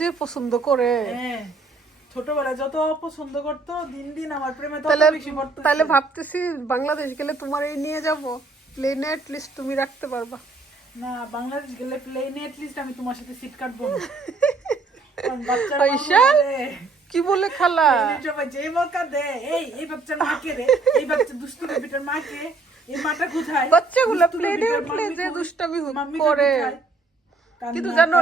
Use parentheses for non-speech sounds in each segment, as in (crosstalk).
যে পছন্দ করে। হ্যাঁ ছোটবেলায় যত পছন্দ করতো দিন দিন আমার প্রেমে তাহলে বেশি পড়তো তাহলে ভাবতেছি বাংলাদেশ গেলে তোমার এই নিয়ে যাব। প্লেনে অ্যাটলিস্ট তুমি রাখতে পারবা। না বাংলাদেশ গেলে প্লেনে লিস্ট আমি তোমার সাথে সিট কাটবো। (laughs) না কি বলে খালা? যে বকা দেয় এই এই বাচ্চার মাকে রে এই বাচ্চা দুষ্টু বেবিটার মাকে এই মাটা কোথায়? বাচ্চাগুলা প্লেনে উঠলে যে? দুষ্টামি করে? কিন্তু জানো,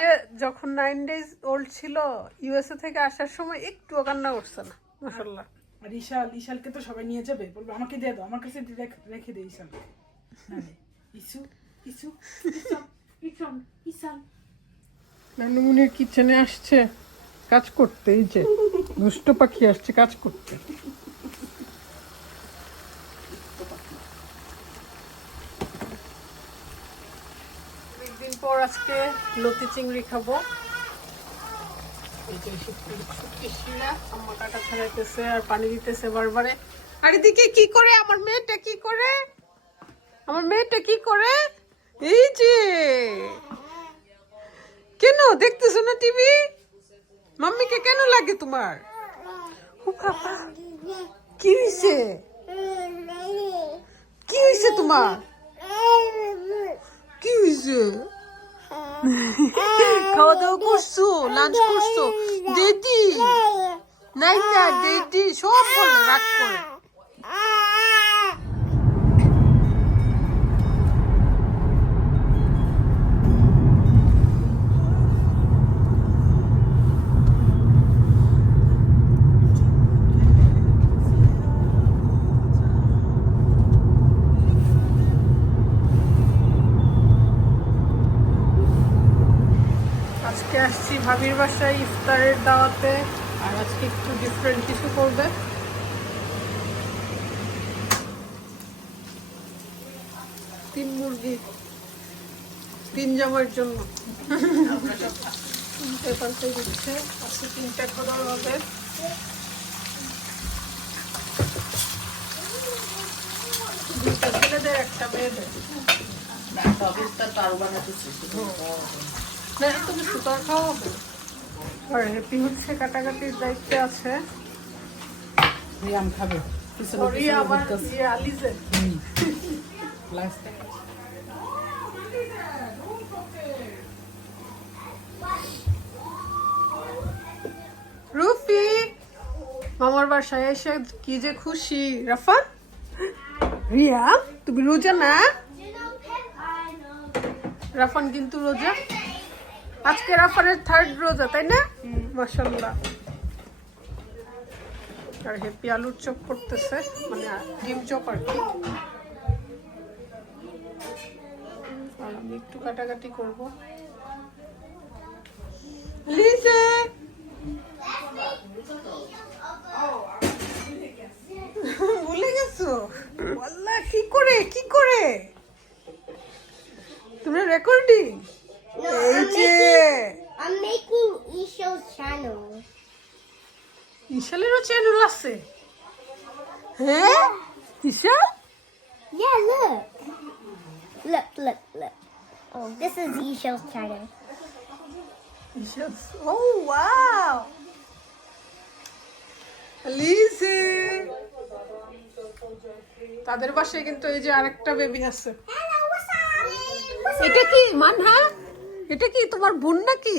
যে যখন নাইন ডেজ ওল্ড ছিল ইউএসএ থেকে আসার সময় একটু কান্না করছে না মাসাল্লাহ আর ইশাল ইশালকে তো সবাই নিয়ে যাবে বলবে আমাকে দিয়ে দাও আমার কাছে রেখে দে ইশাল ইসু ইসু ইসম ইসম ইসাল নানুমনির কিচেনে আসছে কাজ করতে এই যে দুষ্ট পাখি আসছে কাজ করতে। পর আজকে লতি চিংড়ি খাব। ছাড়াইতেছে আর পানি দিতেছে আর এদিকে কি করে? আমার মেয়েটা কি করে? আমার মেয়েটা কি করে? কেন? দেখতেছো না টিভি? মাম্মিকে কেন লাগে তোমার? কি হয়েছে কি হয়েছে তোমার? কি হয়েছে খাওয়া দাওয়া করছ লাঞ্চ করছ দিদি নাইতা দিদি সব বলে রাগ করে ভাবির বাসায় ইফতারের দাওয়াতে আর আজকে একটু ডিফারেন্ট কিছু করবে। তিন মুরগি তিন জামার জন্য। পেপারতে দিচ্ছে আজকে তিনটা খাবার হবে। দুইটা ছেলেদের একটা মেয়েদের। না এত কিছু আর খাওয়া হবে। আর হ্যাপি হচ্ছে কাটাকাটির দায়িত্বে আছে। রিয়াম খাবে। ইয়ে আলিজে হুম। রুফি মামার বাসায় এসে কি যে খুশি। রাফান রিয়া তুমি রোজা না? রাফান কিন্তু রোজা। আজকে রাফানের থার্ড রোজা, তাই না? মাসাল্লাহ আর হেপি আলুর চপ করতেছে মানে ডিম চপ আর কি। আমি একটু কাটাকাটি করব। লিজে ভুলে গেছো? আল্লাহ, কি করে কি করে? তুমি রেকর্ডিং এই যে ইশালেরও চ্যানেল আছে? হ্যাঁ? Ishal? Yeah, look. Look, look, look. Oh, this is channel. Wow লিজে। তাদের বাসায় কিন্তু এই যে আরেকটা বেবি আছে? এটা কি মানহা? এটা কি তোমার বোন নাকি?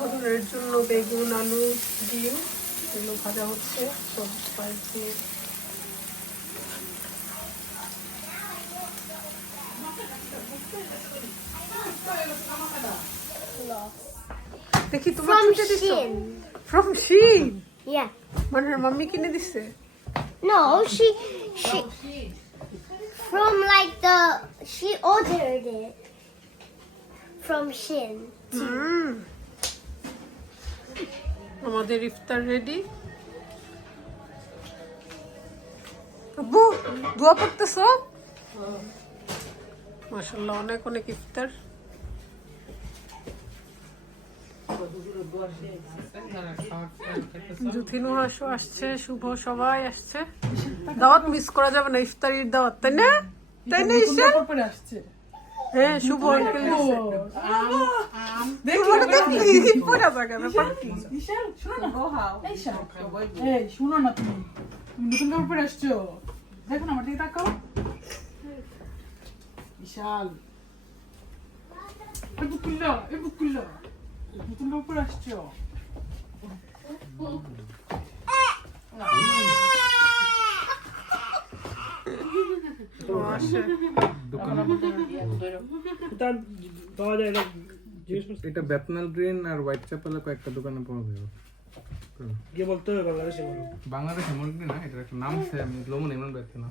এখন এর জন্য বেগুন আলু ডিম এগুলো ভাজা হচ্ছে সব স্পাইস দিয়ে দেখি তোমার From ছুটে দিছো Shein. From Shein Yeah. মানে মাম্মি কিনে দিছে No, she she from like the she ordered it from Shin. হুম আমাদের ইফতার রেডি আব্বু দোয়া পড়তেছো মাশাল্লাহ অনেক অনেক ইফতার। জুথিনু আসছে শুভ সবাই আসছে। দাওয়াত মিস করা যাবে না ইফতারির দাওয়াত তাই না? তাই না আসছে। হ্যাঁ শুভ আঙ্কেল দেখি পুরা জায়গা ব্যাপার কি ঈশান শোনো না ঈশান এই শোনো না তুমি তুমি নতুন কাপড় পরে আসছো দেখো না আমার দিকে তাকাও বিশাল এই বুক খুললো এই বুক খুললো নতুন কাপড় পরে আসছো ও আসে এটা ব্যাথনাল গ্রিন আর হোয়াইট চ্যাপেলে কয়েকটা দোকানে পাওয়া যাবে গিয়ে বলতে হবে বাংলাদেশে বলো। বাংলাদেশে মুরগি না এটার একটা নাম আছে আমি লোমন এমন ব্যক্তি না